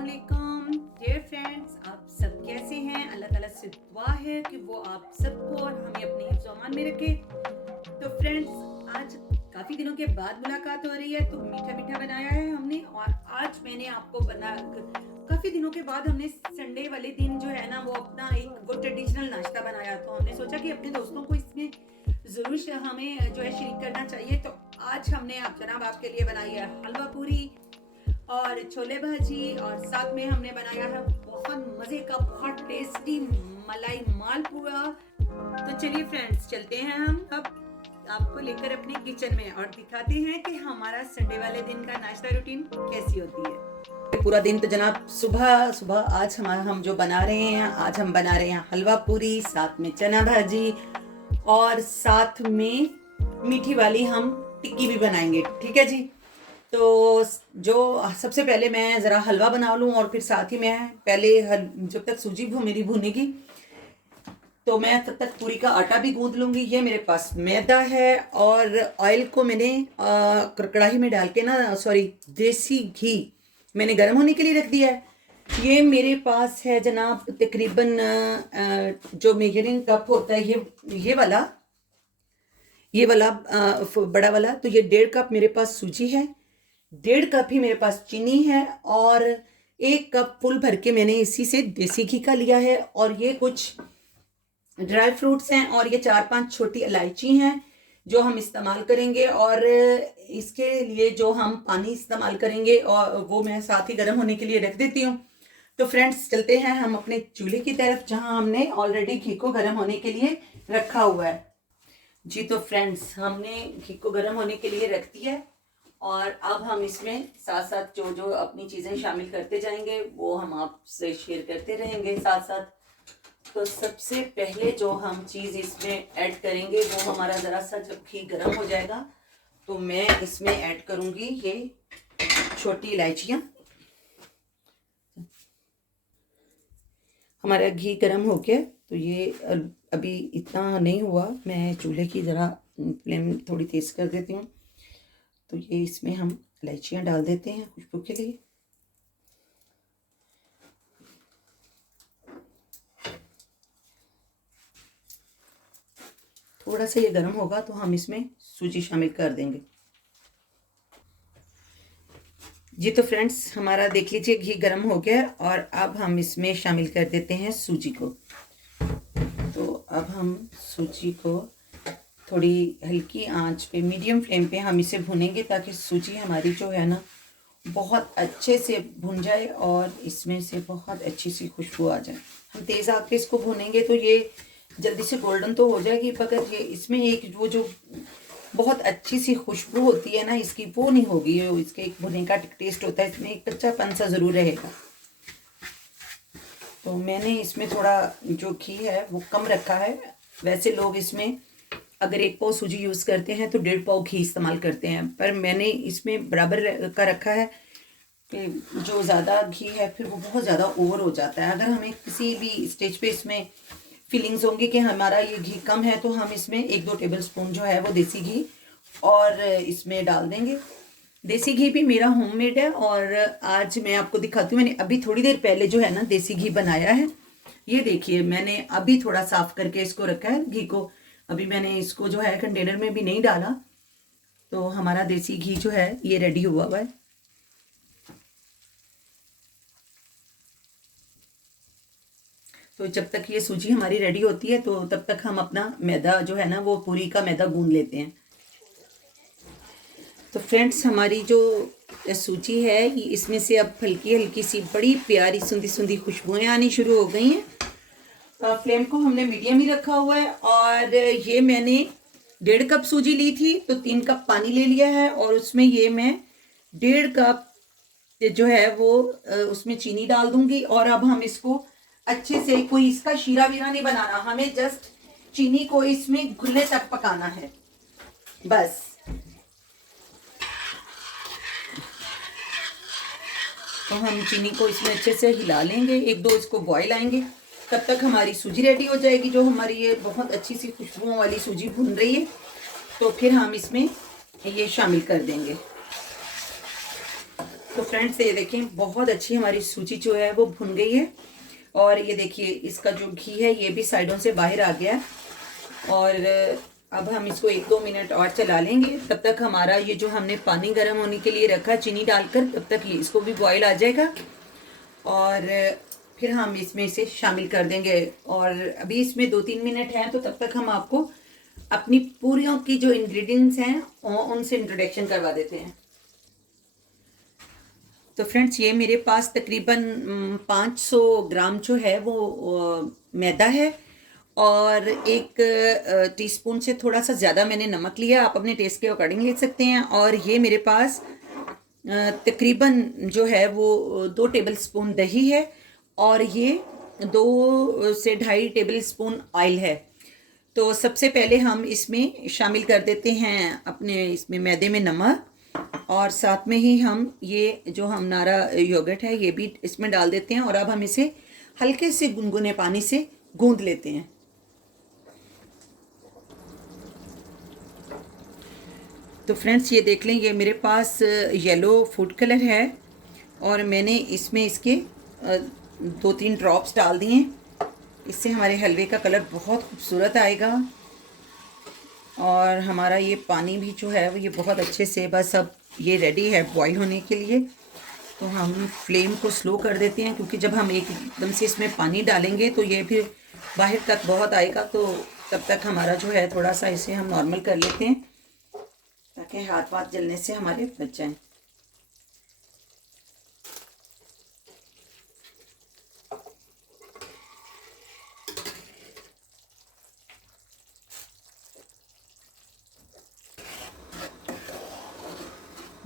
अस्सलामुअलैकुम dear friends, आप सब कैसे हैं। अल्लाह ताला से दुआ है कि वो आप सबको और हमें अपने हिफ्ज़ व अमान में रखे। तो फ्रेंड्स, आज काफ़ी दिनों के बाद मुलाकात हो रही है, तो मीठा मीठा बनाया है हमने। और आज मैंने आपको काफ़ी दिनों के बाद हमने संडे वाले दिन जो है ना, वो अपना एक वो ट्रेडिशनल नाश्ता बनाया। तो हमने सोचा कि अपने दोस्तों को इसमें ज़रूर हमें जो है शरीक करना चाहिए। तो आज हमने आप जनाब आपके लिए बनाई है हलवा पूरी और छोले भाजी, और साथ में हमने बनाया है बहुत मज़े का बहुत टेस्टी मलाई मालपुआ। तो चलिए फ्रेंड्स, चलते हैं हम अब आपको लेकर अपने किचन में और दिखाते हैं कि हमारा संडे वाले दिन का नाश्ता रूटीन कैसी होती है। पूरा दिन तो जनाब सुबह सुबह आज हम जो बना रहे हैं, आज हम बना रहे हैं हलवा पूरी, साथ में चना भाजी और साथ में मीठी वाली हम टिक्की भी बनाएंगे। ठीक है जी। तो जो सबसे पहले मैं ज़रा हलवा बना लूँ और फिर साथ ही मैं पहले जब तक सूजी मेरी भुनेगी तो मैं तब तक पूरी का आटा भी गूंद लूँगी। ये मेरे पास मैदा है और ऑयल को मैंने कढ़ाई में डाल के ना, सॉरी, देसी घी मैंने गर्म होने के लिए रख दिया है। ये मेरे पास है जनाब तकरीबन जो मेजरिंग कप होता है, ये वाला बड़ा वाला, तो ये 1.5 कप मेरे पास सूजी है, 1.5 कप ही मेरे पास चीनी है और 1 कप फुल भर के मैंने इसी से देसी घी का लिया है। और ये कुछ ड्राई फ्रूट्स हैं और ये 4-5 छोटी इलायची हैं जो हम इस्तेमाल करेंगे। और इसके लिए जो हम पानी इस्तेमाल करेंगे और वो मैं साथ ही गर्म होने के लिए रख देती हूँ। तो फ्रेंड्स, चलते हैं हम अपने चूल्हे की तरफ जहाँ हमने ऑलरेडी घी को गर्म होने के लिए रखा हुआ है जी। तो फ्रेंड्स, हमने घी को गर्म होने के लिए रख दिया है और अब हम इसमें साथ साथ जो जो अपनी चीज़ें शामिल करते जाएंगे वो हम आपसे शेयर करते रहेंगे साथ साथ। तो सबसे पहले जो हम चीज़ इसमें ऐड करेंगे वो हमारा ज़रा सा, जब घी गर्म हो जाएगा तो मैं इसमें ऐड करूँगी ये छोटी इलायचियाँ। हमारा घी गर्म हो गया, तो ये अभी इतना नहीं हुआ, मैं चूल्हे की ज़रा फ्लेम थोड़ी तेज़ कर देती हूँ। तो ये इसमें हम इलायचियाँ डाल देते हैं खुशबू के लिए। थोड़ा सा ये गर्म होगा तो हम इसमें सूजी शामिल कर देंगे जी। तो फ्रेंड्स, हमारा देख लीजिए घी गर्म हो गया और अब हम इसमें शामिल कर देते हैं सूजी को। तो अब हम सूजी को थोड़ी हल्की आंच पे, मीडियम फ्लेम पे हम इसे भुनेंगे ताकि सूजी हमारी जो है ना बहुत अच्छे से भुन जाए और इसमें से बहुत अच्छी सी खुशबू आ जाए। हम तेज़ आंच पे इसको भुनेंगे तो ये जल्दी से गोल्डन तो हो जाएगी, मगर ये इसमें एक वो जो बहुत अच्छी सी खुशबू होती है ना इसकी, वो नहीं होगी। इसके एक भुने का टेस्ट होता है, इसमें एक कच्चापन सा ज़रूर रहेगा। तो मैंने इसमें थोड़ा जो घी है वो कम रखा है। वैसे लोग इसमें अगर 1 पाव सूजी यूज़ करते हैं तो 1.5 पाव घी इस्तेमाल करते हैं, पर मैंने इसमें बराबर का रखा है कि जो ज़्यादा घी है फिर वो बहुत ज़्यादा ओवर हो जाता है। अगर हमें किसी भी स्टेज पे इसमें फीलिंग्स होंगी कि हमारा ये घी कम है तो हम इसमें 1-2 टेबल स्पून जो है वो देसी घी और इसमें डाल देंगे। देसी घी भी मेरा होममेड है और आज मैं आपको दिखाती हूँ। मैंने अभी थोड़ी देर पहले जो है ना देसी घी बनाया है। ये देखिए, मैंने अभी थोड़ा साफ करके इसको रखा है घी को। अभी मैंने इसको जो है कंटेनर में भी नहीं डाला, तो हमारा देसी घी जो है ये रेडी हुआ हुआ है। तो जब तक ये सूजी हमारी रेडी होती है तो तब तक हम अपना मैदा जो है ना वो पूरी का मैदा गूंद लेते हैं। तो फ्रेंड्स, हमारी जो सूजी है इसमें से अब हल्की हल्की सी बड़ी प्यारी सुंदी सुंदी खुशबुएं आनी शुरू हो गई हैं। फ्लेम को हमने मीडियम ही रखा हुआ है और ये मैंने 1.5 कप सूजी ली थी तो 3 कप पानी ले लिया है और उसमें ये मैं 1.5 कप जो है वो उसमें चीनी डाल दूंगी। और अब हम इसको अच्छे से, कोई इसका शीरा वीरा नहीं बनाना, हमें जस्ट चीनी को इसमें घुलने तक पकाना है बस। तो हम चीनी को इसमें अच्छे से हिला लेंगे, 1-2 इसको बॉयल आएंगे, तब तक हमारी सूजी रेडी हो जाएगी। जो हमारी ये बहुत अच्छी सी खुशबुओं वाली सूजी भुन रही है, तो फिर हम इसमें ये शामिल कर देंगे। तो फ्रेंड्स ये देखें बहुत अच्छी हमारी सूजी जो है वो भुन गई है। और ये देखिए इसका जो घी है ये भी साइडों से बाहर आ गया है। और अब हम इसको 1-2 मिनट और चला लेंगे। तब तक हमारा ये जो हमने पानी गर्म होने के लिए रखा चीनी डालकर, तब तक ये इसको भी बॉईल आ जाएगा और फिर हम इसमें इसे शामिल कर देंगे। और अभी इसमें 2-3 मिनट हैं, तो तब तक हम आपको अपनी पूरियों की जो इंग्रेडिएंट्स हैं उनसे इंट्रोडक्शन करवा देते हैं। तो फ्रेंड्स ये मेरे पास तकरीबन 500 ग्राम जो है वो मैदा है और 1 टीस्पून से थोड़ा सा ज़्यादा मैंने नमक लिया, आप अपने टेस्ट के अकॉर्डिंग ले सकते हैं। और ये मेरे पास तकरीबन जो है वो 2 टेबल स्पून दही है और ये 2 से 2.5 टेबल स्पून ऑयल है। तो सबसे पहले हम इसमें शामिल कर देते हैं अपने इसमें मैदे में नमक, और साथ में ही हम ये जो हम नारा योगर्ट है ये भी इसमें डाल देते हैं। और अब हम इसे हल्के से गुनगुने पानी से गूंद लेते हैं। तो फ्रेंड्स ये देख लें, ये मेरे पास येलो फूड कलर है और मैंने इसमें इसके 2-3 ड्रॉप्स डाल दिए। इससे हमारे हलवे का कलर बहुत खूबसूरत आएगा और हमारा ये पानी भी जो है वो ये बहुत अच्छे से बस अब ये रेडी है बॉईल होने के लिए। तो हम फ्लेम को स्लो कर देते हैं, क्योंकि जब हम एकदम से इसमें पानी डालेंगे तो ये फिर बाहर तक बहुत आएगा। तो तब तक हमारा जो है थोड़ा सा इसे हम नॉर्मल कर लेते हैं ताकि हाथ वाथ जलने से हमारे बच जाएं।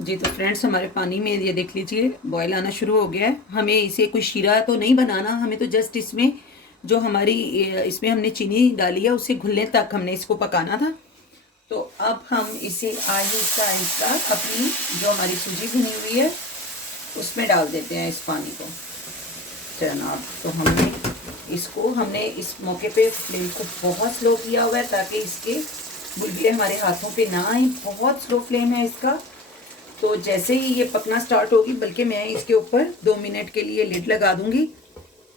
जी तो फ्रेंड्स हमारे पानी में ये देख लीजिए बॉयल आना शुरू हो गया है। हमें इसे कोई शीरा तो नहीं बनाना, हमें तो जस्ट इसमें जो हमारी इसमें हमने चीनी डाली है उसे घुलने तक हमने इसको पकाना था। तो अब हम इसे आहिस्ता आहिस्ता अपनी जो हमारी सूजी भुनी हुई है उसमें डाल देते हैं इस पानी को जनाब। तो हमने इस मौके पे फ्लेम को बहुत स्लो किया हुआ है ताकि इसके बुलबुले हमारे हाथों पे ना आए। बहुत स्लो फ्लेम है इसका। तो जैसे ही ये पकना स्टार्ट होगी, बल्कि मैं इसके ऊपर 2 मिनट के लिए लिड लगा दूंगी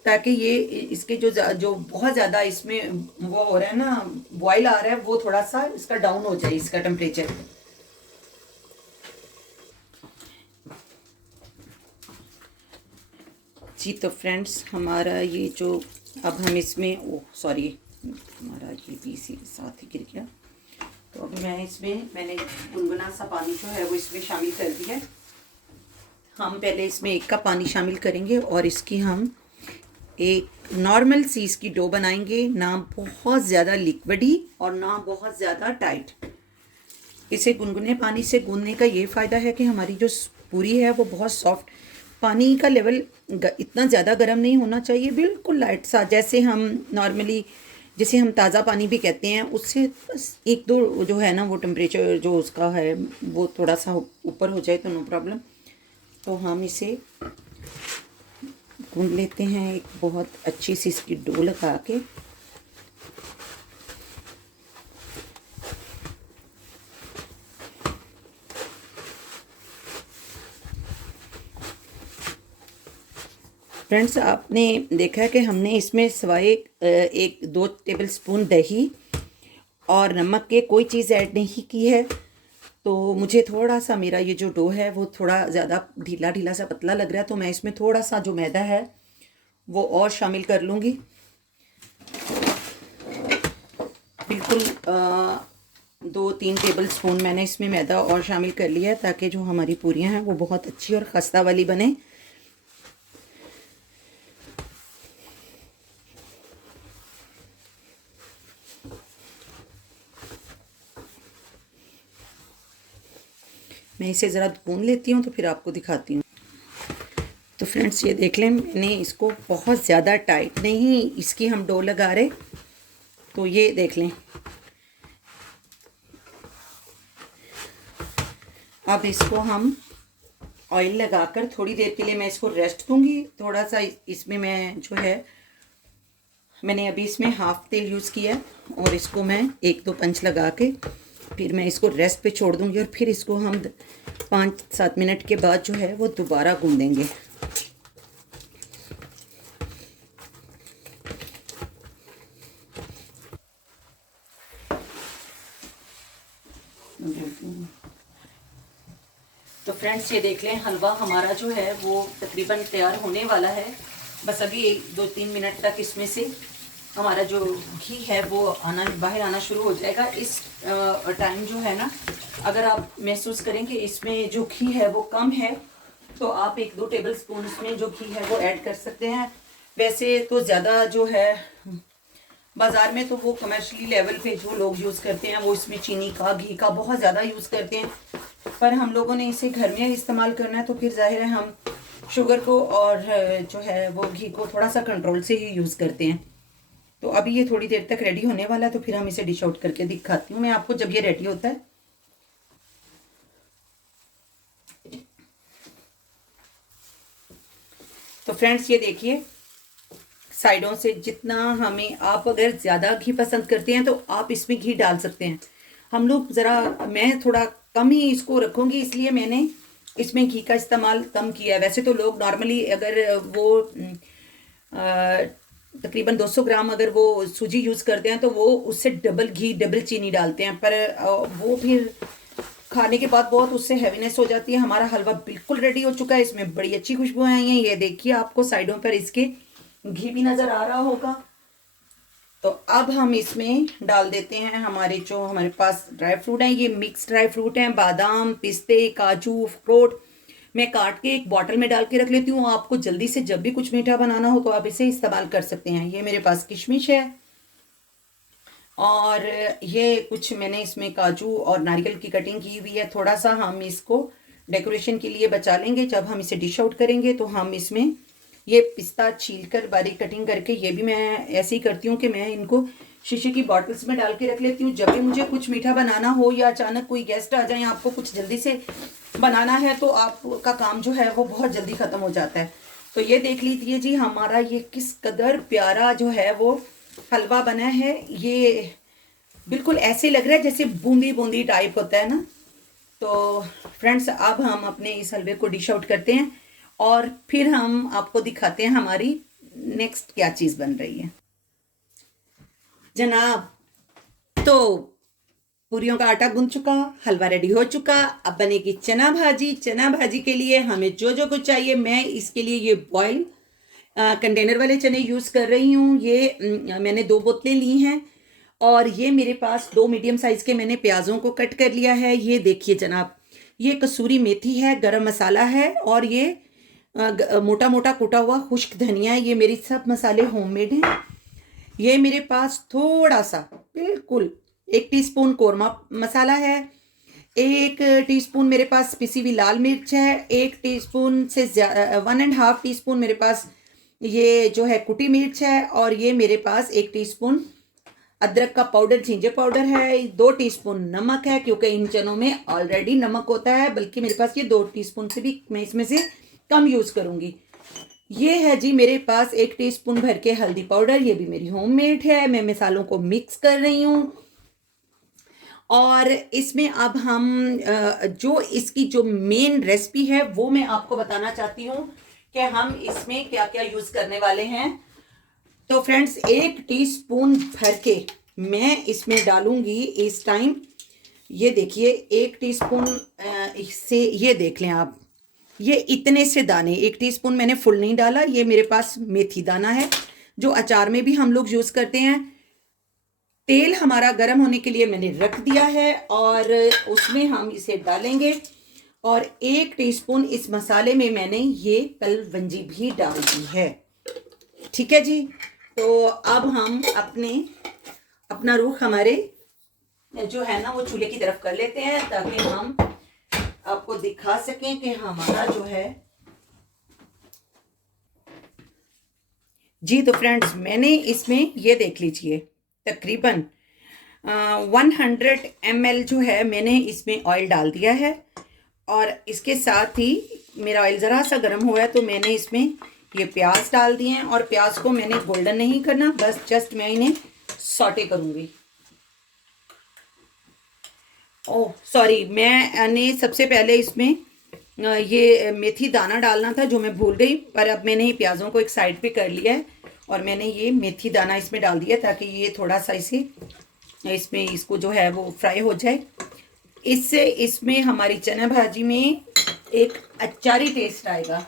ताकि ये इसके जो बहुत ज़्यादा इसमें वो हो रहा है ना, बॉयल आ रहा है, वो थोड़ा सा इसका डाउन हो जाए इसका टेम्परेचर। जी तो फ्रेंड्स हमारा ये जो अब हम इसमें सॉरी हमारा ये भी इसी साथ ही गिर गया। तो अब मैंने गुनगुना सा पानी जो है वो इसमें शामिल कर दिया है। हम पहले इसमें 1 कप पानी शामिल करेंगे और इसकी हम एक नॉर्मल सी इसकी डो बनाएंगे, ना बहुत ज़्यादा लिक्विडी और ना बहुत ज़्यादा टाइट। इसे गुनगुने पानी से गूंदने का ये फ़ायदा है कि हमारी जो पूरी है वो बहुत सॉफ्ट, पानी का लेवल इतना ज़्यादा गर्म नहीं होना चाहिए, बिल्कुल लाइट सा, जैसे हम नॉर्मली जिसे हम ताज़ा पानी भी कहते हैं उससे बस 1-2 जो है ना वो टेम्परेचर जो उसका है वो थोड़ा सा ऊपर हो जाए तो नो प्रॉब्लम। तो हम इसे गूंद लेते हैं एक बहुत अच्छी सी इसकी डो लगा के। फ्रेंड्स आपने देखा है कि हमने इसमें सिवाय 1-2 टेबल स्पून दही और नमक के कोई चीज़ ऐड नहीं की है। तो मुझे थोड़ा सा मेरा ये जो डो है वो थोड़ा ज़्यादा ढीला ढीला सा पतला लग रहा है, तो मैं इसमें थोड़ा सा जो मैदा है वो और शामिल कर लूँगी। बिल्कुल 2-3 टेबल स्पून मैंने इसमें मैदा और शामिल कर लिया है ताकि जो हमारी पूरियाँ हैं वो बहुत अच्छी और खस्ता वाली बने। मैं इसे ज़रा गूंद लेती हूँ तो फिर आपको दिखाती हूँ। तो फ्रेंड्स ये देख लें, मैंने इसको बहुत ज़्यादा टाइट नहीं इसकी हम डो लगा रहे, तो ये देख लें। अब इसको हम ऑयल लगाकर थोड़ी देर के लिए मैं इसको रेस्ट दूंगी। थोड़ा सा इसमें मैं जो है मैंने अभी इसमें हाफ़ तेल यूज़ किया और इसको मैं 1-2 पंच लगा के फिर मैं इसको रेस्ट पे छोड़ दूँगी और फिर इसको हम 5-7 मिनट के बाद जो है वो दोबारा गूँदेंगे। तो फ्रेंड्स ये देख लें, हलवा हमारा जो है वो तकरीबन तैयार होने वाला है। बस अभी 1-2-3 मिनट तक इसमें से हमारा जो घी है वो बाहर आना शुरू हो जाएगा। इस टाइम जो है ना, अगर आप महसूस करें कि इसमें जो घी है वो कम है तो आप 1-2 टेबल स्पून इसमें जो घी है वो ऐड कर सकते हैं। वैसे तो ज़्यादा जो है बाज़ार में तो वो कमर्शियली लेवल पे जो लोग यूज़ करते हैं वो इसमें चीनी का, घी का बहुत ज़्यादा यूज़ करते हैं, पर हम लोगों ने इसे घर में इस्तेमाल करना है तो फिर जाहिर है हम शुगर को और जो है वो घी को थोड़ा सा कंट्रोल से ही यूज़ करते हैं। तो अभी ये थोड़ी देर तक रेडी होने वाला है, तो फिर हम इसे डिश आउट करके दिखाती हूँ मैं आपको जब ये रेडी होता है। तो फ्रेंड्स ये देखिए, साइडों से जितना हमें, आप अगर ज़्यादा घी पसंद करते हैं तो आप इसमें घी डाल सकते हैं। हम लोग मैं थोड़ा कम ही इसको रखूँगी, इसलिए मैंने इसमें घी का इस्तेमाल कम किया है। वैसे तो लोग नॉर्मली अगर वो तकरीबन 200 ग्राम अगर वो सूजी यूज़ करते हैं तो वो उससे डबल घी डबल चीनी डालते हैं, पर वो फिर खाने के बाद बहुत उससे हैवीनेस हो जाती है। हमारा हलवा बिल्कुल रेडी हो चुका है, इसमें बड़ी अच्छी खुशबू आई है। ये देखिए, आपको साइडों पर इसके घी भी नज़र आ रहा होगा। तो अब हम इसमें डाल देते हैं हमारे पास ड्राई फ्रूट हैं। ये मिक्स ड्राई फ्रूट हैं, बादाम, पिस्ते, काजू, अखरोट। मैं काट के एक बॉटल में डाल के रख लेती हूँ। आपको जल्दी से जब भी कुछ मीठा बनाना हो तो आप इसे इस्तेमाल कर सकते हैं। ये मेरे पास किशमिश है और ये कुछ मैंने इसमें काजू और नारियल की कटिंग की हुई है। थोड़ा सा हम इसको डेकोरेशन के लिए बचा लेंगे, जब हम इसे डिश आउट करेंगे तो हम इसमें ये पिस्ता छीलकर बारीक कटिंग करके, ये भी मैं ऐसे ही करती हूँ कि मैं इनको शीशे की बॉटल्स में डाल के रख लेती हूँ। जब भी मुझे कुछ मीठा बनाना हो या अचानक कोई गेस्ट आ जाए, आपको कुछ जल्दी से बनाना है तो आपका काम जो है वो बहुत जल्दी ख़त्म हो जाता है। तो ये देख लीजिए जी, हमारा ये किस कदर प्यारा जो है वो हलवा बना है। ये बिल्कुल ऐसे लग रहा है जैसे बूंदी बूंदी टाइप होता है ना। तो फ्रेंड्स, अब हम अपने इस हलवे को डिश आउट करते हैं और फिर हम आपको दिखाते हैं हमारी नेक्स्ट क्या चीज़ बन रही है जनाब। तो पूरियों का आटा गूंथ चुका, हलवा रेडी हो चुका। अब बनेगी चना भाजी। चना भाजी के लिए हमें जो जो कुछ चाहिए, मैं इसके लिए ये बॉयल कंटेनर वाले चने यूज़ कर रही हूँ। ये मैंने 2 बोतलें ली हैं और ये मेरे पास 2 मीडियम साइज़ के मैंने प्याज़ों को कट कर लिया है। ये देखिए जनाब, ये कसूरी मेथी है, गरम मसाला है और ये मोटा मोटा कुटा हुआ खुश्क धनिया है। ये मेरी सब मसाले होममेड हैं। ये मेरे पास थोड़ा सा, बिल्कुल 1 टीस्पून कोरमा मसाला है। 1 टीस्पून मेरे पास पिसी हुई लाल मिर्च है। 1 टीस्पून से 1.5 टीस्पून मेरे पास ये जो है कुटी मिर्च है। और ये मेरे पास 1 टीस्पून अदरक का पाउडर, जिंजर पाउडर है। 2 टीस्पून नमक है, क्योंकि इन चनों में ऑलरेडी नमक होता है, बल्कि मेरे पास ये 2 टीस्पून से भी मैं इसमें से कम यूज़ करूँगी। ये है जी मेरे पास 1 टीस्पून भर के हल्दी पाउडर, ये भी मेरी होममेड है। मैं मसालों को मिक्स कर रही हूँ और इसमें अब हम जो इसकी जो मेन रेसिपी है वो मैं आपको बताना चाहती हूँ कि हम इसमें क्या क्या यूज़ करने वाले हैं। तो फ्रेंड्स, 1 टीस्पून भर के मैं इसमें डालूंगी इस टाइम। ये देखिए 1 टीस्पून से, ये देख लें आप, ये इतने से दाने, 1 टीस्पून मैंने फुल नहीं डाला। ये मेरे पास मेथी दाना है जो अचार में भी हम लोग यूज़ करते हैं। तेल हमारा गर्म होने के लिए मैंने रख दिया है और उसमें हम इसे डालेंगे। और 1 टीस्पून इस मसाले में मैंने ये कलवंजी भी डाल दी है। ठीक है जी। तो अब हम अपना रुख हमारे जो है ना वो चूल्हे की तरफ कर लेते हैं, ताकि हम आपको दिखा सकें कि हमारा जो है जी। तो फ्रेंड्स, मैंने इसमें ये देख लीजिए तकरीबन 100 ml जो है मैंने इसमें ऑयल डाल दिया है। और इसके साथ ही मेरा ऑयल ज़रा सा गर्म हुआ है तो मैंने इसमें ये प्याज डाल दिए हैं। और प्याज को मैंने गोल्डन नहीं करना, बस जस्ट मैं इन्हें सॉटे करूँगी। ओह सॉरी, मैंने सबसे पहले इसमें ये मेथी दाना डालना था जो मैं भूल गई, पर अब मैंने प्याज़ों को एक साइड पे कर लिया है और मैंने ये मेथी दाना इसमें डाल दिया ताकि ये थोड़ा सा इसे इसमें इसको जो है वो फ्राई हो जाए। इससे इसमें हमारी चना भाजी में एक अचारी टेस्ट आएगा।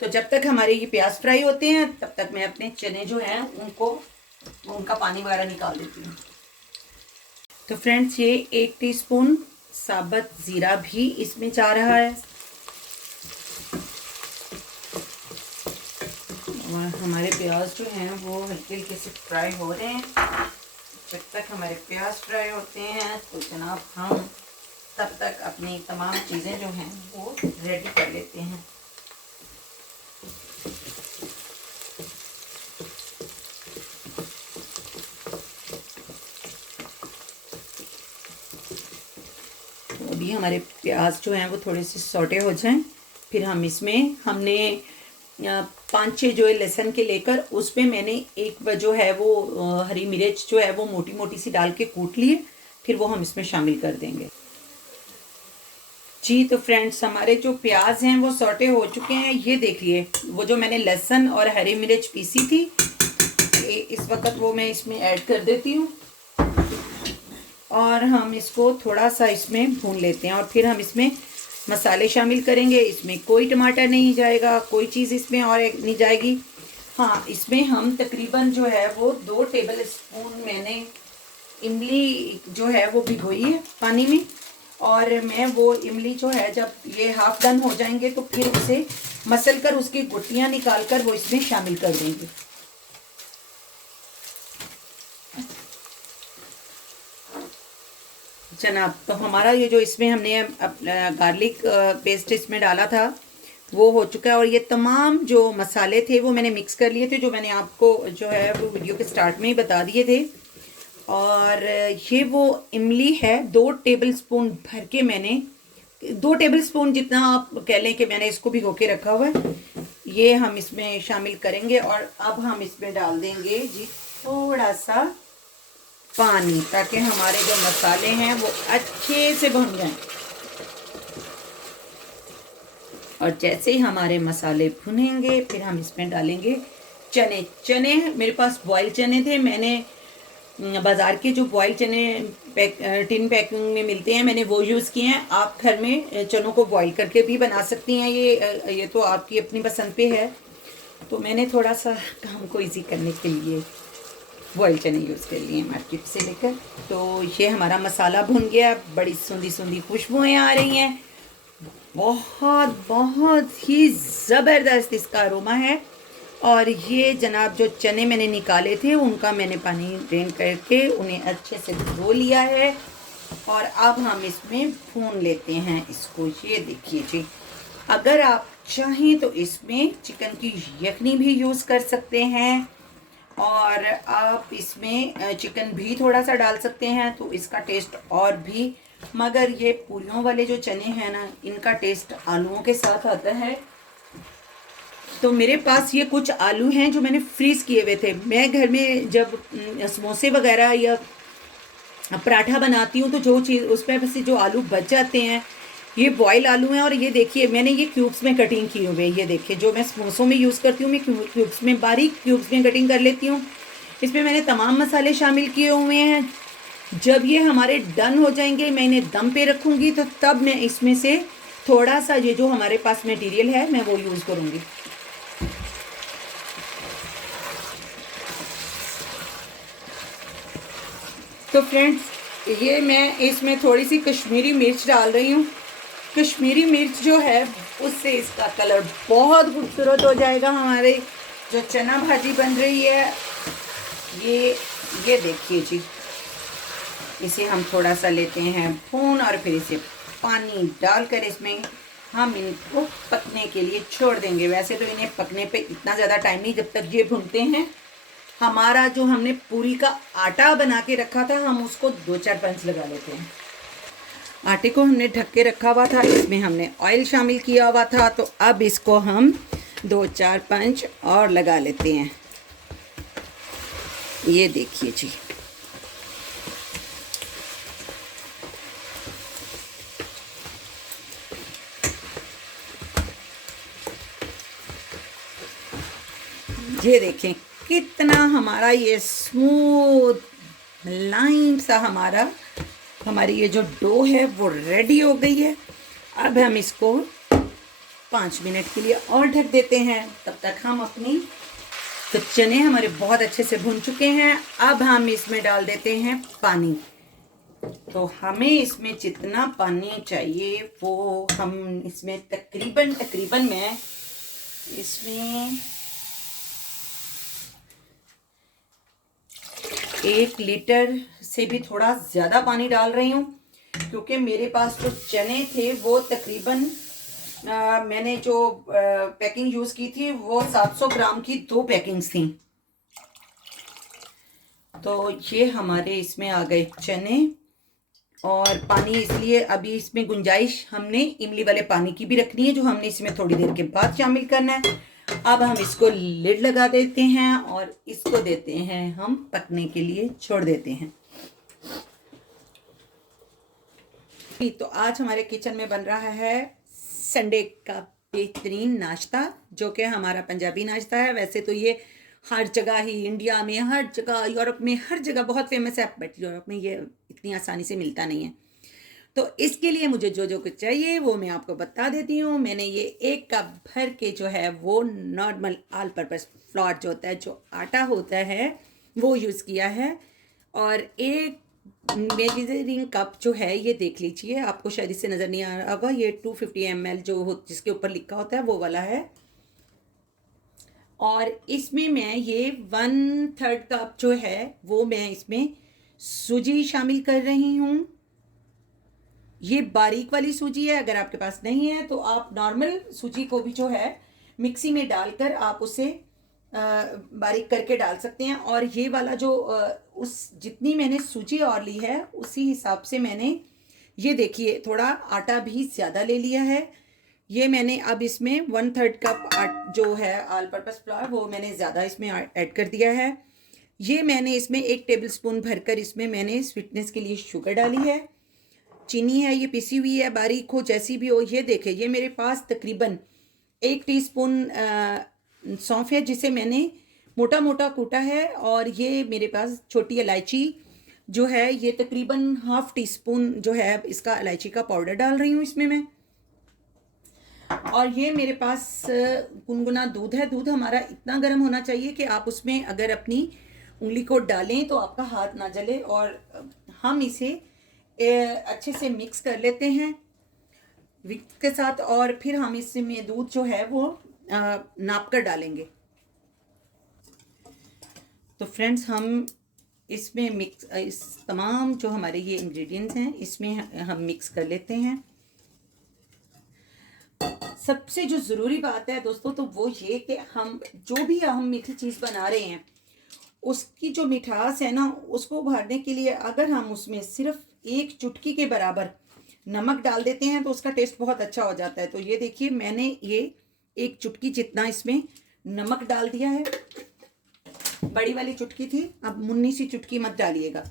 तो जब तक हमारे ये प्याज फ्राई होते हैं तब तक मैं अपने चने जो हैं उनका पानी वगैरह निकाल देती हूँ। तो फ्रेंड्स, ये 1 टीस्पून साबुत ज़ीरा भी इसमें जा रहा है और हमारे प्याज जो हैं वो हल्के हल्के से फ्राई हो रहे हैं। जब तक हमारे प्याज फ्राई होते हैं तो जनाब हम तब तक अपनी तमाम चीज़ें जो हैं वो रेडी कर लेते हैं। अभी हमारे प्याज जो हैं वो थोड़े से सौटे हो जाएं, फिर हम इसमें हमने 5-6 जो है लहसुन के लेकर उसमें मैंने एक जो है वो हरी मिर्च जो है वो मोटी मोटी सी डाल के कूट लिए, फिर वो हम इसमें शामिल कर देंगे। जी तो फ्रेंड्स, हमारे जो प्याज हैं वो सौटे हो चुके हैं। ये देखिए, वो जो मैंने लहसुन और हरी मिर्च पीसी थी इस वक्त वो मैं इसमें ऐड कर देती हूँ और हम इसको थोड़ा सा इसमें भून लेते हैं और फिर हम इसमें मसाले शामिल करेंगे। इसमें कोई टमाटर नहीं जाएगा, कोई चीज़ इसमें और नहीं जाएगी। हाँ, इसमें हम तकरीबन जो है वो 2 टेबल स्पून मैंने इमली जो है वो भिगोई है पानी में और मैं वो इमली जो है जब ये हाफ डन हो जाएंगे तो फिर उसे मसल कर उसकी गुठलियाँ निकाल कर वो इसमें शामिल कर देंगे। जनाब, तो हमारा ये जो इसमें हमने गार्लिक पेस्ट इसमें डाला था वो हो चुका है और ये तमाम जो मसाले थे वो मैंने मिक्स कर लिए थे, जो मैंने आपको जो है वो वीडियो के स्टार्ट में ही बता दिए थे। और ये वो इमली है 2 टेबल स्पून भर के मैंने 2 टेबल स्पून जितना आप कह लें कि मैंने इसको भिगो के रखा हुआ है, ये हम इसमें शामिल करेंगे। और अब हम इसमें डाल देंगे जी थोड़ा सा पानी ताकि हमारे जो मसाले हैं वो अच्छे से भुन जाएं। और जैसे ही हमारे मसाले भुनेंगे फिर हम इसमें डालेंगे चने। मेरे पास बॉयल चने थे, मैंने बाज़ार के जो बॉयल चने टिन पैकिंग में मिलते हैं मैंने वो यूज़ किए हैं। आप घर में चनों को बॉयल करके भी बना सकती हैं, ये तो आपकी अपनी पसंद पे है। तो मैंने थोड़ा सा काम को इजी करने के लिए बॉयल चने यूज़ कर लिए मार्केट से लेकर। तो ये हमारा मसाला भुन गया, बड़ी सुंदी सुंदी खुशबुएँ आ रही हैं, बहुत बहुत ही ज़बरदस्त इसका अरोमा है। और ये जनाब जो चने मैंने निकाले थे उनका मैंने पानी ड्रेन करके उन्हें अच्छे से धो लिया है और अब हम इसमें भून लेते हैं इसको। ये देखिए जी, अगर आप चाहें तो इसमें चिकन की यखनी भी यूज़ कर सकते हैं और आप इसमें चिकन भी थोड़ा सा डाल सकते हैं तो इसका टेस्ट और भी, मगर ये पूरियों वाले जो चने हैं ना इनका टेस्ट आलूओं के साथ आता है। तो मेरे पास ये कुछ आलू हैं जो मैंने फ्रीज़ किए हुए थे। मैं घर में जब समोसे वगैरह या पराठा बनाती हूँ तो जो चीज़ उस पर से जो आलू बच जाते हैं, ये बॉयल आलू हैं। और ये देखिए मैंने ये क्यूब्स में कटिंग की हुई है। ये देखिए जो मैं समोसों में यूज़ करती हूँ मैं क्यूब्स में बारीक क्यूब्स में कटिंग कर लेती हूँ। इसमें मैंने तमाम मसाले शामिल किए हुए हैं। जब ये हमारे डन हो जाएंगे मैं इन्हें दम पे रखूँगी तो तब मैं इसमें से थोड़ा सा ये जो हमारे पास मटेरियल है मैं वो यूज़ करूँगी। तो फ्रेंड्स, ये मैं इसमें थोड़ी सी कश्मीरी मिर्च डाल रही हूँ। कश्मीरी मिर्च जो है उससे इसका कलर बहुत खूबसूरत हो जाएगा। हमारे जो चना भाजी बन रही है ये देखिए जी, इसे हम थोड़ा सा लेते हैं भून और फिर इसे पानी डालकर इसमें हम इनको पकने के लिए छोड़ देंगे। वैसे तो इन्हें पकने पे इतना ज़्यादा टाइम नहीं, जब तक ये भुनते हैं। हमारा जो हमने पूरी का आटा बना के रखा था हम उसको 2-4 पंच लगा लेते हैं। आटे को हमने ढक के रखा हुआ था, इसमें हमने ऑयल शामिल किया हुआ था, तो अब इसको हम 2-4 पंच और लगा लेते हैं। ये देखिए जी, ये देखें कितना हमारा ये स्मूथ लाइन सा हमारी ये जो डो है वो रेडी हो गई है। अब हम इसको 5 मिनट के लिए और ढक देते हैं। तब तक हम अपनी तो चने हमारे बहुत अच्छे से भुन चुके हैं। अब हम इसमें डाल देते हैं पानी। तो हमें इसमें जितना पानी चाहिए वो हम इसमें तकरीबन मैं इसमें 1 लीटर से भी थोड़ा ज़्यादा पानी डाल रही हूँ, क्योंकि मेरे पास जो चने थे वो तकरीबन मैंने जो पैकिंग यूज़ की थी वो 700 ग्राम की 2 पैकिंग्स थी। तो ये हमारे इसमें आ गए चने, और पानी इसलिए अभी इसमें गुंजाइश हमने इमली वाले पानी की भी रखनी है, जो हमने इसमें थोड़ी देर के बाद शामिल करना है। अब हम इसको लिड लगा देते हैं और इसको देते हैं हम पकने के लिए छोड़ देते हैं। तो आज हमारे किचन में बन रहा है संडे का बेहतरीन नाश्ता, जो कि हमारा पंजाबी नाश्ता है। वैसे तो ये हर जगह ही, इंडिया में हर जगह, यूरोप में हर जगह बहुत फेमस है, बट यूरोप में ये इतनी आसानी से मिलता नहीं है। तो इसके लिए मुझे जो कुछ चाहिए वो मैं आपको बता देती हूँ। मैंने ये 1 कप भर के जो है वो नॉर्मल ऑल पर्पस फ्लोर जो होता है, जो आटा होता है, वो यूज़ किया है। और 1 मेजरिंग कप जो है, ये देख लीजिए, आपको शायद इससे नज़र नहीं आ रहा होगा, ये 250 ml जो जिसके ऊपर लिखा होता है वो वाला है। और इसमें मैं ये 1/3 कप जो है वो मैं इसमें सूजी शामिल कर रही हूँ। ये बारीक वाली सूजी है, अगर आपके पास नहीं है तो आप नॉर्मल सूजी को भी जो है मिक्सी में डालकर आप उसे बारीक करके डाल सकते हैं। और ये वाला जो उस जितनी मैंने सूजी और ली है उसी हिसाब से मैंने, ये देखिए, थोड़ा आटा भी ज़्यादा ले लिया है। ये मैंने अब इसमें 1/3 कप जो है ऑल पर्पस फ्लोर वो मैंने ज़्यादा इसमें ऐड कर दिया है। ये मैंने इसमें 1 टेबलस्पून भरकर इसमें मैंने स्वीटनेस के लिए शुगर डाली है। चीनी है, ये पिसी हुई है, बारीक हो जैसी भी हो। ये देखिए, ये मेरे पास तकरीबन 1 टीस्पून सौंफ है, जिसे मैंने मोटा मोटा कूटा है। और ये मेरे पास छोटी इलायची जो है, ये तकरीबन 1/2 टीस्पून जो है इसका इलायची का पाउडर डाल रही हूँ इसमें मैं। और ये मेरे पास गुनगुना दूध है। दूध हमारा इतना गर्म होना चाहिए कि आप उसमें अगर अपनी उंगली को डालें तो आपका हाथ ना जले। और हम इसे अच्छे से मिक्स कर लेते हैं विस्क के साथ, और फिर हम इसमें दूध जो है वो नाप कर डालेंगे। तो फ्रेंड्स, हम इसमें इस तमाम जो हमारे ये इंग्रेडिएंट्स हैं इसमें हम मिक्स कर लेते हैं। सबसे जो ज़रूरी बात है दोस्तों, तो वो ये कि हम जो भी हम मीठी चीज़ बना रहे हैं उसकी जो मिठास है ना, उसको उभारने के लिए अगर हम उसमें सिर्फ 1 चुटकी के बराबर नमक डाल देते हैं तो उसका टेस्ट बहुत अच्छा हो जाता है। तो ये देखिए, मैंने ये 1 चुटकी जितना इसमें नमक डाल दिया है। बड़ी वाली चुटकी थी, अब मुन्नी सी चुटकी मत डालिएगा।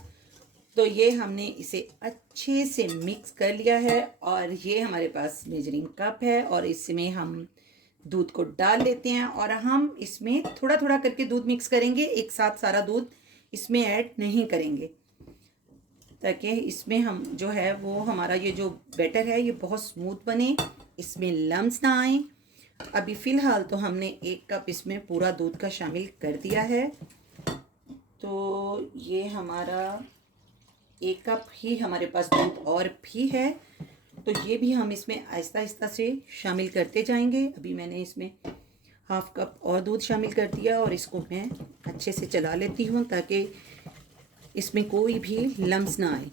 तो ये हमने इसे अच्छे से मिक्स कर लिया है। और ये हमारे पास मेजरिंग कप है, और इसमें हम दूध को डाल लेते हैं। और हम इसमें थोड़ा थोड़ा करके दूध मिक्स करेंगे, एक साथ सारा दूध इसमें ऐड नहीं करेंगे, ताकि इसमें हम जो है वो हमारा ये जो बैटर है ये बहुत स्मूथ बने, इसमें लम्स ना आए। अभी फ़िलहाल तो हमने 1 कप इसमें पूरा दूध का शामिल कर दिया है। तो ये हमारा 1 कप ही हमारे पास दूध और भी है, तो ये भी हम इसमें आहिस्ता आहिस्ता से शामिल करते जाएंगे। अभी मैंने इसमें 1/2 कप और दूध शामिल कर दिया, और इसको मैं अच्छे से चला लेती हूँ ताकि इसमें कोई भी लम्स ना आए।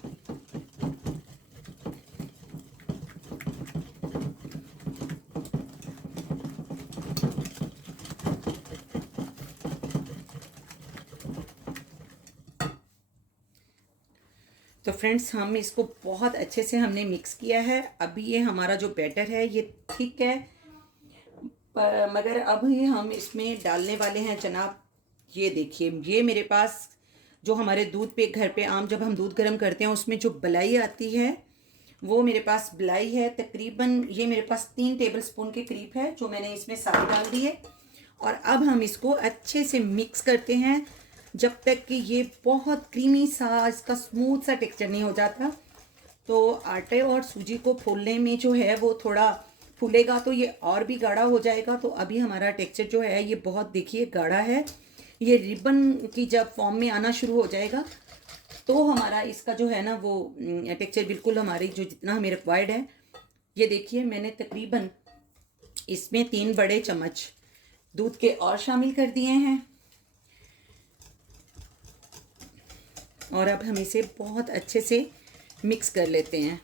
तो फ्रेंड्स, हम इसको बहुत अच्छे से हमने मिक्स किया है। अभी ये हमारा जो बैटर है ये थिक है, मगर अभी हम इसमें डालने वाले हैं जनाब, ये देखिए, ये मेरे पास जो हमारे दूध पे घर पे आम जब हम दूध गर्म करते हैं उसमें जो बलाई आती है, वो मेरे पास बलाई है। तकरीबन ये मेरे पास 3 टेबलस्पून के करीब है, जो मैंने इसमें सारी डाल दी है। और अब हम इसको अच्छे से मिक्स करते हैं जब तक कि ये बहुत क्रीमी सा, इसका स्मूथ सा टेक्सचर नहीं हो जाता। तो आटे और सूजी को फूलने में जो है वो थोड़ा फूलेगा तो ये और भी गाढ़ा हो जाएगा। तो अभी हमारा टेक्सचर जो है ये बहुत, देखिए, गाढ़ा है। ये रिबन की जब फॉर्म में आना शुरू हो जाएगा तो हमारा इसका जो है ना वो टेक्सचर बिल्कुल हमारी जो जितना हमें रिक्वायर्ड है। ये देखिए, मैंने तकरीबन इसमें 3 बड़े चम्मच दूध के और शामिल कर दिए हैं। और अब हम इसे बहुत अच्छे से मिक्स कर लेते हैं।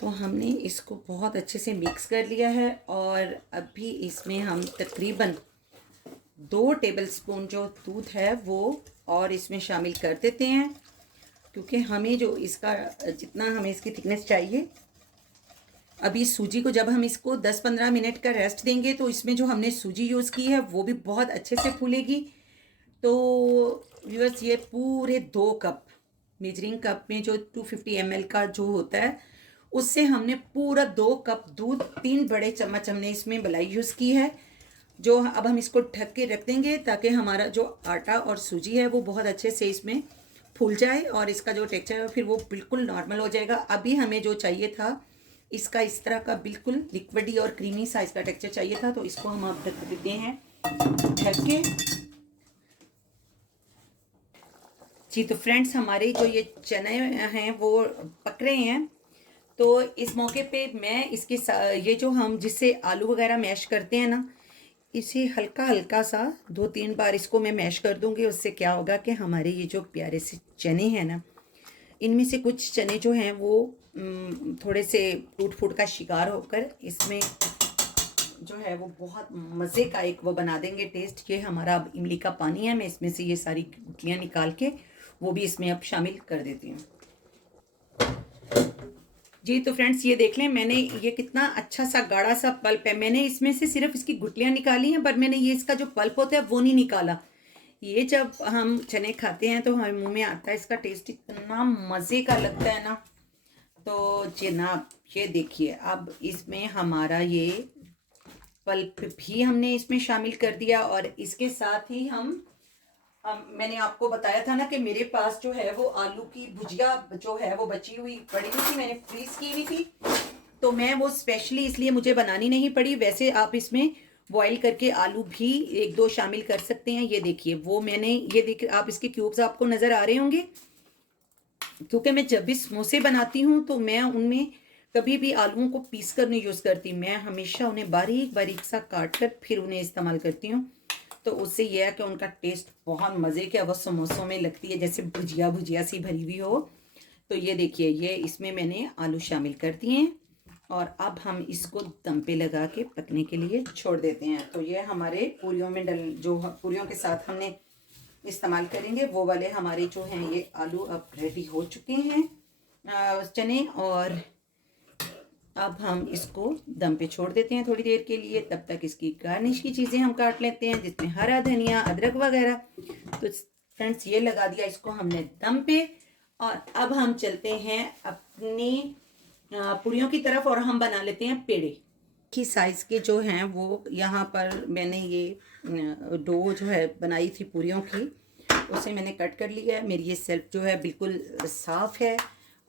तो हमने इसको बहुत अच्छे से मिक्स कर लिया है और अभी इसमें हम तकरीबन 2 टेबलस्पून जो दूध है वो और इसमें शामिल कर देते हैं, क्योंकि हमें जो इसका जितना हमें इसकी थिकनेस चाहिए। अभी सूजी को जब हम इसको 10-15 मिनट का रेस्ट देंगे तो इसमें जो हमने सूजी यूज़ की है वो भी बहुत अच्छे से फूलेगी। तो व्यूअर्स, ये पूरे 2 कप मेजरिंग कप में जो 250 ml का जो होता है उससे हमने पूरा 2 कप दूध, 3 बड़े चम्मच हमने इसमें मलाई यूज़ की है। जो अब हम इसको ढक के रख देंगे ताकि हमारा जो आटा और सूजी है वो बहुत अच्छे से इसमें फूल जाए और इसका जो टेक्सचर है फिर वो बिल्कुल नॉर्मल हो जाएगा। अभी हमें जो चाहिए था इसका इस तरह का बिल्कुल लिक्विडी और क्रीमी साइज का टेक्सचर चाहिए था। तो इसको हम अब ढक देते हैं ढक के। जी, तो फ्रेंड्स, हमारे जो ये चने हैं वो पक रहे हैं। तो इस मौके पे मैं इसके ये जो हम जिससे आलू वगैरह मैश करते हैं ना, इसे हल्का हल्का सा 2-3 बार इसको मैं मैश कर दूंगी। उससे क्या होगा कि हमारे ये जो प्यारे से चने हैं ना, इनमें से कुछ चने जो हैं वो थोड़े से टूट फूट का शिकार होकर इसमें जो है वो बहुत मज़े का एक वो बना देंगे टेस्ट। ये हमारा अब इमली का पानी है, मैं इसमें से ये सारी गुठलियाँ निकाल के वो भी इसमें अब शामिल कर देती हूँ। जी, तो फ्रेंड्स, ये देख लें, मैंने ये कितना अच्छा सा गाढ़ा सा पल्प है। मैंने इसमें से सिर्फ इसकी गुठलियाँ निकाली हैं, पर मैंने ये इसका जो पल्प होता है वो नहीं निकाला। ये जब हम चने खाते हैं तो हमें मुंह में आता है, इसका टेस्ट इतना मज़े का लगता है ना। तो जनाब, ये देखिए, अब इसमें हमारा ये पल्प भी हमने इसमें शामिल कर दिया और इसके साथ ही मैंने आपको बताया था ना कि मेरे पास जो है वो आलू की भुजिया जो है वो बची हुई पड़ी हुई थी, मैंने फ्रीज की हुई थी। तो मैं वो स्पेशली इसलिए मुझे बनानी नहीं पड़ी। वैसे आप इसमें बॉईल करके आलू भी 1-2 शामिल कर सकते हैं। ये देखिए, वो मैंने ये देख, आप इसके क्यूब्स आपको नज़र आ रहे होंगे, क्योंकि मैं जब भी समोसे बनाती हूँ तो मैं उनमें कभी भी आलूओं को पीस कर नहीं यूज़ करती। मैं हमेशा उन्हें बारीक बारीक सा काट कर फिर उन्हें इस्तेमाल करती हूँ। तो उससे यह है कि उनका टेस्ट बहुत मज़े के वो समोसों में लगती है, जैसे भुजिया भुजिया सी भरी हुई हो। तो ये देखिए, ये इसमें मैंने आलू शामिल कर दिए हैं और अब हम इसको दम पे लगा के पकने के लिए छोड़ देते हैं। तो ये हमारे पूरियों में जो पूरियों के साथ हमने इस्तेमाल करेंगे वो वाले हमारे जो हैं ये आलू अब रेडी हो चुके हैं चने। और अब हम इसको दम पे छोड़ देते हैं थोड़ी देर के लिए। तब तक इसकी गार्निश की चीज़ें हम काट लेते हैं, जिसमें हरा धनिया, अदरक वगैरह। तो फ्रेंड्स, ये लगा दिया इसको हमने दम पे और अब हम चलते हैं अपनी पूरियों की तरफ और हम बना लेते हैं पेड़े की साइज़ के जो हैं वो। यहाँ पर मैंने ये डो जो है बनाई थी पूरियों की, उसे मैंने कट कर लिया है। मेरी ये सेल्फ जो है बिल्कुल साफ़ है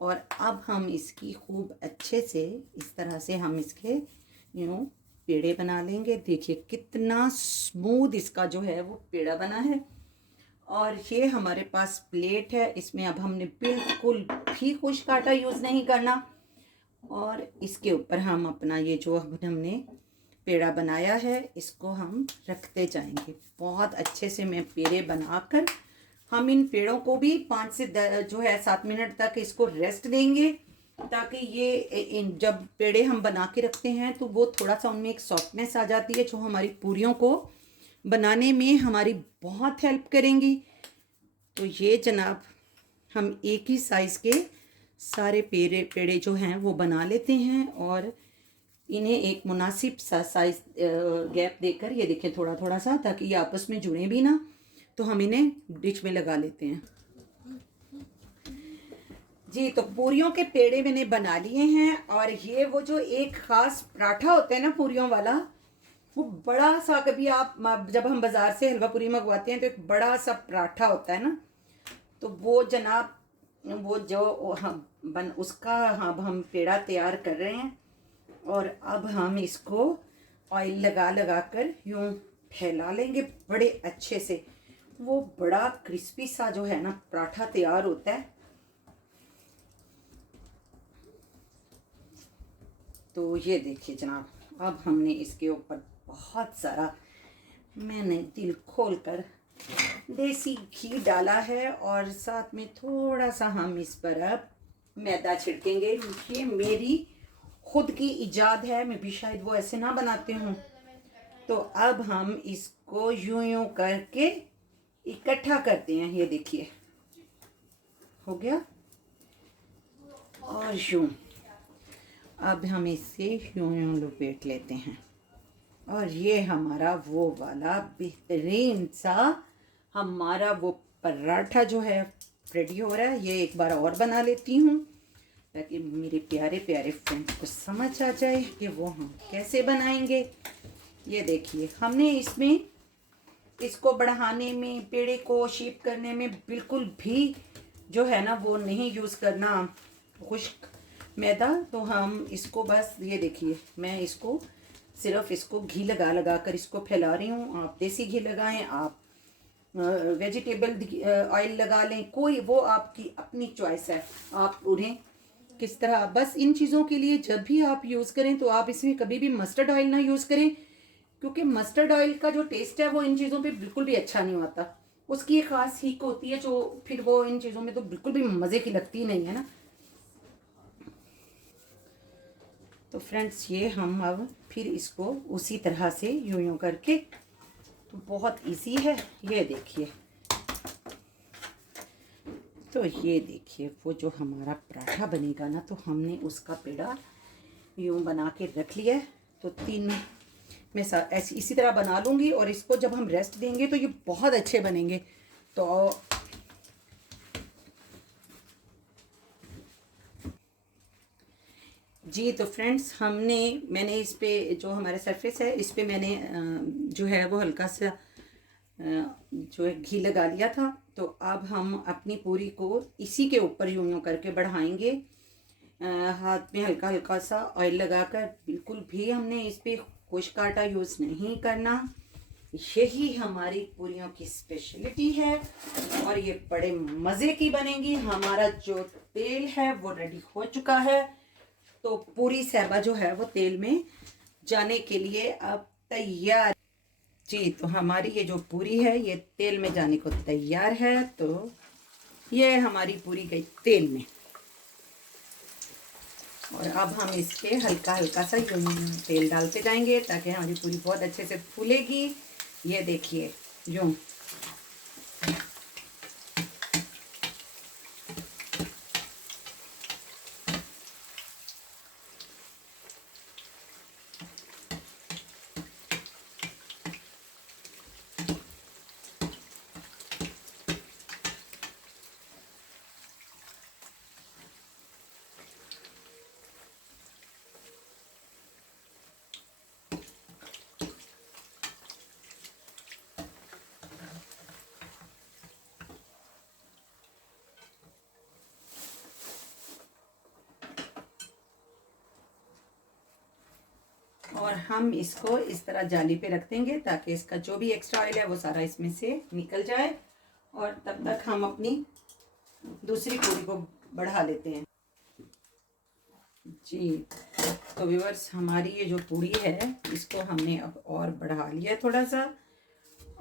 और अब हम इसकी खूब अच्छे से इस तरह से हम इसके पेड़े बना लेंगे। देखिए कितना स्मूथ इसका जो है वो पेड़ा बना है। और ये हमारे पास प्लेट है, इसमें अब हमने बिल्कुल भी खुश्क आटा यूज़ नहीं करना और इसके ऊपर हम अपना ये जो हमने पेड़ा बनाया है इसको हम रखते जाएंगे। बहुत अच्छे से मैं पेड़े बनाकर हम इन पेड़ों को भी 5 से 7 मिनट तक इसको रेस्ट देंगे, ताकि ये जब पेड़े हम बना के रखते हैं तो वो थोड़ा सा उनमें एक सॉफ्टनेस आ जाती है जो हमारी पूरियों को बनाने में हमारी बहुत हेल्प करेंगी। तो ये जनाब, हम एक ही साइज़ के सारे पेड़े जो हैं वो बना लेते हैं और इन्हें एक मुनासिब सा साइज़ गैप देकर, ये देखें थोड़ा थोड़ा सा, ताकि ये आपस में जुड़े भी ना, तो हम इन्हें डिश में लगा लेते हैं। जी, तो पूरियों के पेड़े मैंने बना लिए हैं। और ये वो जो एक ख़ास पराठा होता है ना पूरियों वाला, वो बड़ा सा, कभी आप जब हम बाज़ार से हलवा पूरी मंगवाते हैं तो एक बड़ा सा पराठा होता है ना, तो वो जनाब, वो जो हम बन उसका अब हम पेड़ा तैयार कर रहे हैं। और अब हम इसको ऑयल लगा लगा कर यूँ फैला लेंगे बड़े अच्छे से। वो बड़ा क्रिस्पी सा जो है ना पराठा तैयार होता है। तो ये देखिए जनाब, अब हमने इसके ऊपर बहुत सारा, मैंने दिल खोल कर देसी घी डाला है और साथ में थोड़ा सा हम इस पर अब मैदा छिड़केंगे। ये मेरी खुद की इजाद है, मैं भी शायद वो ऐसे ना बनाते हूँ। तो अब हम इसको यूं यूं करके इकट्ठा करते हैं। ये देखिए हो गया। और यूं अब हम इसे यूं यूं लपेट लेते हैं। और ये हमारा वो वाला बेहतरीन सा हमारा वो पराठा जो है रेडी हो रहा है। ये एक बार और बना लेती हूँ ताकि मेरे प्यारे प्यारे फ्रेंड्स को समझ आ जाए कि वो हम कैसे बनाएंगे। ये देखिए, हमने इसमें इसको बढ़ाने में, पेड़े को शेप करने में बिल्कुल भी जो है ना वो नहीं यूज़ करना खुश्क मैदा। तो हम इसको बस, ये देखिए, मैं इसको सिर्फ इसको घी लगा लगा कर इसको फैला रही हूँ। आप देसी घी लगाएं, आप वेजिटेबल ऑयल लगा लें, कोई वो आपकी अपनी चॉइस है। आप उन्हें किस तरह, बस इन चीज़ों के लिए जब भी आप यूज़ करें तो आप इसमें कभी भी मस्टर्ड ऑयल ना यूज़ करें, क्योंकि मस्टर्ड ऑयल का जो टेस्ट है वो इन चीज़ों पे बिल्कुल भी अच्छा नहीं होता। उसकी एक ख़ास हीक होती है जो फिर वो इन चीज़ों में तो बिल्कुल भी मज़े की लगती नहीं है ना। तो फ्रेंड्स, ये हम अब फिर इसको उसी तरह से यूं यूं करके, तो बहुत इजी है। ये देखिए, तो ये देखिए वो जो हमारा पराठा बनेगा ना, तो हमने उसका पेड़ा यूं बना के रख लिया है। तो 3 मैं ऐसी इसी तरह बना लूँगी और इसको जब हम रेस्ट देंगे तो ये बहुत अच्छे बनेंगे। तो जी, तो फ्रेंड्स, मैंने इस पे जो हमारा सरफेस है इस पे मैंने जो है वो हल्का सा जो है घी लगा लिया था। तो अब हम अपनी पूरी को इसी के ऊपर यूं यूं करके बढ़ाएंगे, हाथ में हल्का हल्का सा ऑयल लगाकर। बिल्कुल भी हमने इस पे खुश्क आटा यूज़ नहीं करना। यही हमारी पूरियों की स्पेशलिटी है और ये बड़े मज़े की बनेंगी। हमारा जो तेल है वो रेडी हो चुका है। तो पूरी सहबा जो है वो तेल में जाने के लिए अब तैयार। जी, तो हमारी ये जो पूरी है ये तेल में जाने को तैयार है। तो ये हमारी पूरी गई तेल में। और अब हम इसके हल्का हल्का सा यूं तेल डालते जाएंगे ताकि हमारी पूरी बहुत अच्छे से फूलेगी। ये देखिए यूं। और हम इसको इस तरह जाली पे रख देंगे ताकि इसका जो भी एक्स्ट्रा ऑयल है वो सारा इसमें से निकल जाए। और तब तक हम अपनी दूसरी पूरी को बढ़ा लेते हैं। जी, तो व्यूअर्स, हमारी ये जो पूरी है इसको हमने अब और बढ़ा लिया थोड़ा सा।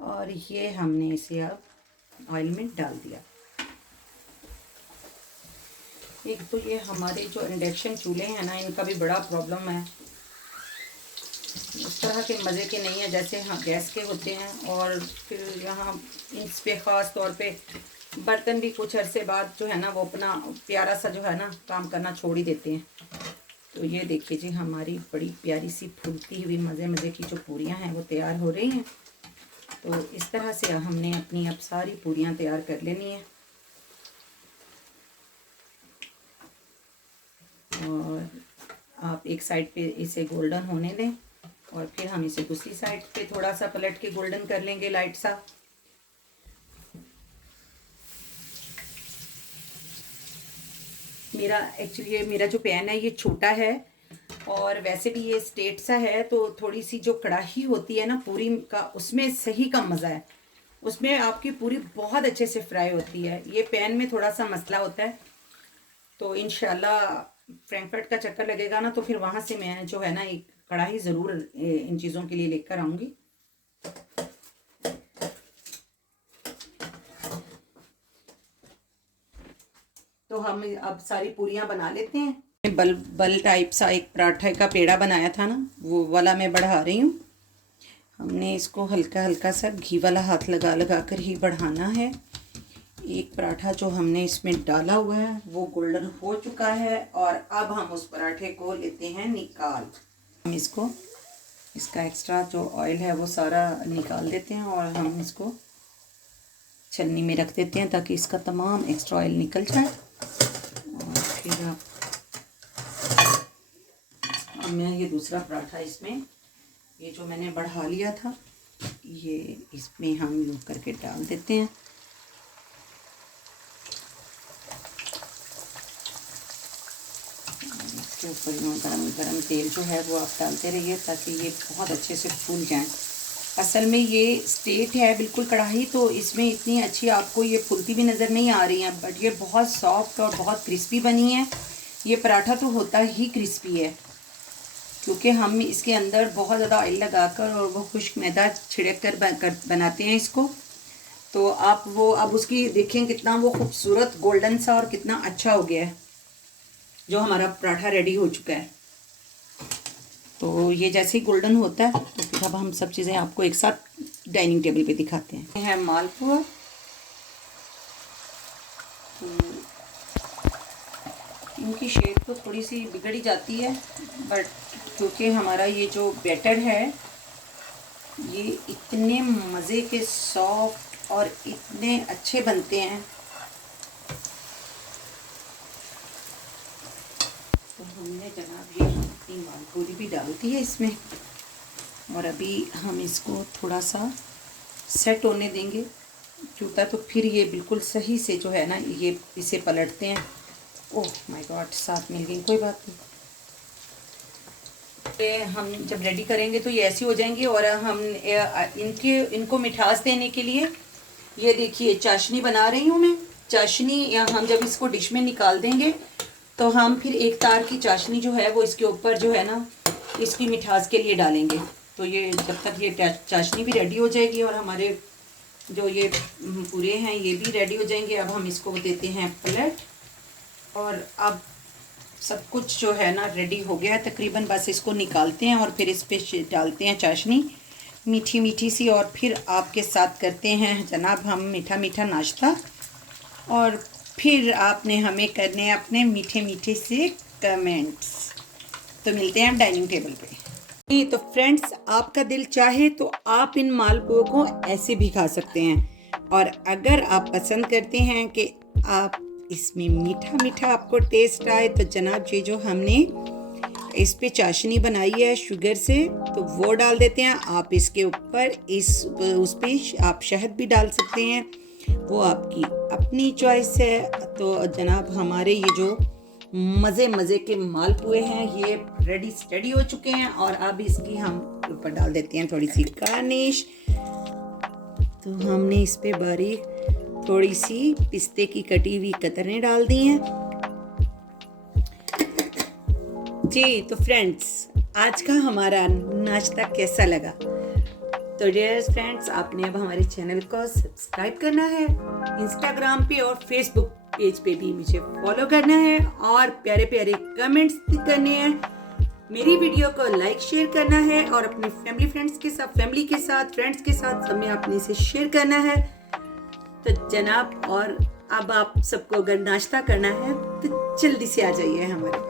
और ये हमने इसे अब ऑयल में डाल दिया। एक तो ये हमारे जो इंडक्शन चूल्हे हैं ना, इनका भी बड़ा प्रॉब्लम है। उस तरह के मज़े के नहीं है जैसे हाँ गैस के होते हैं। और फिर यहाँ इस पे ख़ास तौर पे बर्तन भी कुछ अरसे बाद जो है ना वो अपना प्यारा सा जो है ना काम करना छोड़ ही देते हैं। तो ये देखिए जी, हमारी बड़ी प्यारी सी फूलती हुई मज़े मज़े की जो पूरियाँ हैं वो तैयार हो रही हैं। तो इस तरह से हमने अपनी अब सारी पूरियाँ तैयार कर लेनी है। एक साइड पे इसे गोल्डन होने दें और फिर हम इसे दूसरी साइड पे थोड़ा सा पलट के गोल्डन कर लेंगे लाइट सा। एक्चुअली मेरा जो पैन है ये छोटा है और वैसे भी ये स्ट्रेट सा है, तो थोड़ी सी जो कढ़ाई होती है ना पूरी का, उसमें सही का मज़ा है, उसमें आपकी पूरी बहुत अच्छे से फ्राई होती है। ये पैन में थोड़ा सा मसला होता है, तो इंशाल्लाह फ्रैंकफर्ट का चक्कर लगेगा ना तो फिर वहाँ से मैं जो है ना एक कढ़ाई ज़रूर इन चीज़ों के लिए लेकर आऊँगी। तो हम अब सारी पूरियाँ बना लेते हैं। बल टाइप सा एक पराठे का पेड़ा बनाया था ना, वो वाला मैं बढ़ा रही हूँ। हमने इसको हल्का हल्का सा घी वाला हाथ लगा लगा कर ही बढ़ाना है। एक पराठा जो हमने इसमें डाला हुआ है वो गोल्डन हो चुका है और अब हम उस पराठे को लेते हैं निकाल। हम इसका एक्स्ट्रा जो ऑयल है वो सारा निकाल देते हैं और हम इसको छन्नी में रख देते हैं ताकि इसका तमाम एक्स्ट्रा ऑयल निकल जाए। और फिर अब मैं ये दूसरा पराठा इसमें, ये जो मैंने बढ़ा लिया था, ये इसमें हम यूँ करके डाल देते हैं। इसके ऊपर गरम गरम तेल जो है वो आप डालते रहिए ताकि ये बहुत अच्छे से फूल जाएं। असल में ये स्ट्रेट है बिल्कुल कढ़ाई, तो इसमें इतनी अच्छी आपको ये फूलती भी नज़र नहीं आ रही है, बट ये बहुत सॉफ्ट और बहुत क्रिस्पी बनी है। ये पराठा तो होता ही क्रिस्पी है क्योंकि हम इसके अंदर बहुत ज़्यादा ऑयल लगाकर और वो खुश्क मैदा छिड़क कर बनाते हैं इसको। तो आप वो अब उसकी देखें कितना वो खूबसूरत गोल्डन सा और कितना अच्छा हो गया है जो हमारा पराठा रेडी हो चुका है। तो ये जैसे ही गोल्डन होता है तो फिर अब हम सब चीज़ें आपको एक साथ डाइनिंग टेबल पे दिखाते हैं। है मालपुआ, तो इनकी शेप तो थोड़ी सी बिगड़ ही जाती है, बट क्योंकि हमारा ये जो बैटर है ये इतने मज़े के सॉफ्ट और इतने अच्छे बनते हैं, तो हमने जनाब ये अपनी मालपूरी भी डाल दी है इसमें और अभी हम इसको थोड़ा सा सेट होने देंगे जूता, तो फिर ये बिल्कुल सही से जो है ना ये इसे पलटते हैं। ओह माय गॉड, साथ मिल गई, कोई बात नहीं। हम जब रेडी करेंगे तो ये ऐसी हो जाएंगी। और हम इनको मिठास देने के लिए ये देखिए चाशनी बना रही हूँ मैं। चाशनी या हम जब इसको डिश में निकाल देंगे तो हम फिर एक तार की चाशनी जो है वो इसके ऊपर जो है ना इसकी मिठास के लिए डालेंगे। तो ये जब तक ये चाशनी भी रेडी हो जाएगी और हमारे जो ये पूरे हैं ये भी रेडी हो जाएंगे। अब हम इसको देते हैं पलट और अब सब कुछ जो है ना रेडी हो गया है तकरीबन, बस इसको निकालते हैं और फिर इस पे डालते हैं चाशनी मीठी मीठी सी और फिर आपके साथ करते हैं जनाब हम मीठा मीठा नाश्ता। और फिर आपने हमें करने हैं अपने मीठे मीठे से कमेंट्स। तो मिलते हैं डाइनिंग टेबल पे। तो फ्रेंड्स, आपका दिल चाहे तो आप इन मालपुओं को ऐसे भी खा सकते हैं, और अगर आप पसंद करते हैं कि आप इसमें मीठा मीठा आपको टेस्ट आए तो जनाब ये जो हमने इस पे चाशनी बनाई है शुगर से तो वो डाल देते हैं। आप इसके ऊपर उस पे आप शहद भी डाल सकते हैं, वो आपकी अपनी चॉइस है। तो जनाब हमारे ये जो मज़े के मालपुए हैं ये रेडी स्टडी हो चुके हैं और अब इसकी हम ऊपर डाल देते हैं थोड़ी सी गार्निश। तो हमने इस पे बारीक थोड़ी सी पिस्ते की कटी हुई कतरनें डाल दी हैं जी। तो फ्रेंड्स, आज का हमारा नाश्ता कैसा लगा? तो डियर फ्रेंड्स, आपने अब हमारे चैनल को सब्सक्राइब करना है, इंस्टाग्राम पे और फेसबुक पेज पे भी मुझे फॉलो करना है और प्यारे प्यारे कमेंट्स करने हैं। मेरी वीडियो को लाइक शेयर करना है और अपने फैमिली के साथ फ्रेंड्स के साथ सब में अपने से शेयर करना है। तो जनाब, और अब आप सबको अगर नाश्ता करना है तो जल्दी से आ जाइए हमारे